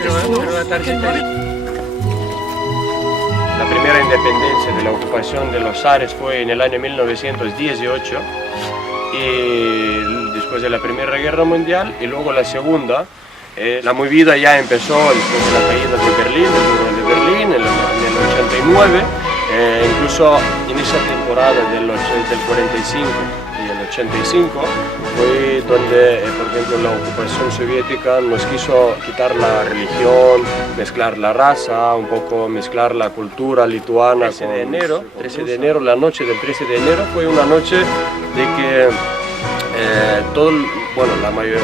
La primera independencia de la ocupación de los zares fue en el año 1918 y después de la Primera Guerra Mundial, y luego la segunda. La movida ya empezó después de la caída de Berlín, del muro de Berlín, en el 89, incluso en esa temporada del 45 y el 85 fue donde, por ejemplo, la ocupación soviética nos quiso quitar la religión, mezclar la raza, un poco mezclar la cultura lituana. 13 de enero, la noche del 13 de enero fue una noche de que la mayor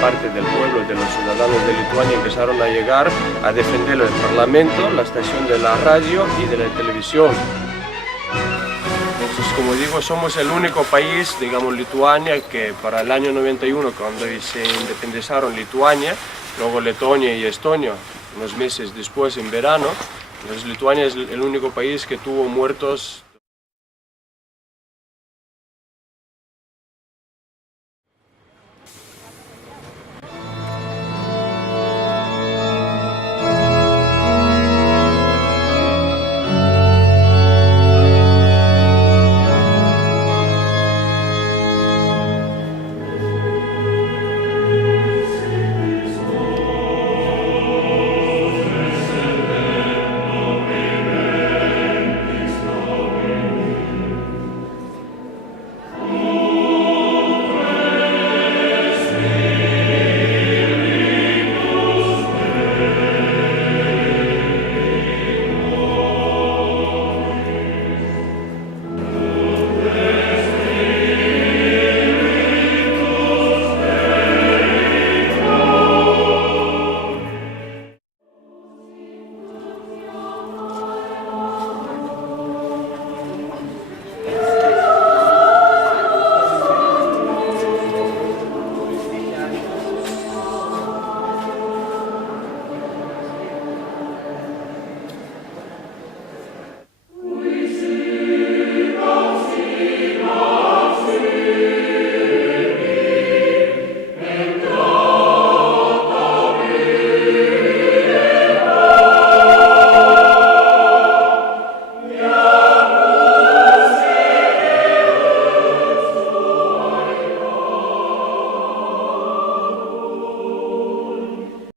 parte del pueblo, de los ciudadanos de Lituania, empezaron a llegar a defender el Parlamento, la estación de la radio y de la televisión. Entonces, como digo, somos el único país, digamos, Lituania, que para el año 91, cuando se independizaron Lituania, luego Letonia y Estonia, unos meses después, en verano, entonces Lituania es el único país que tuvo muertos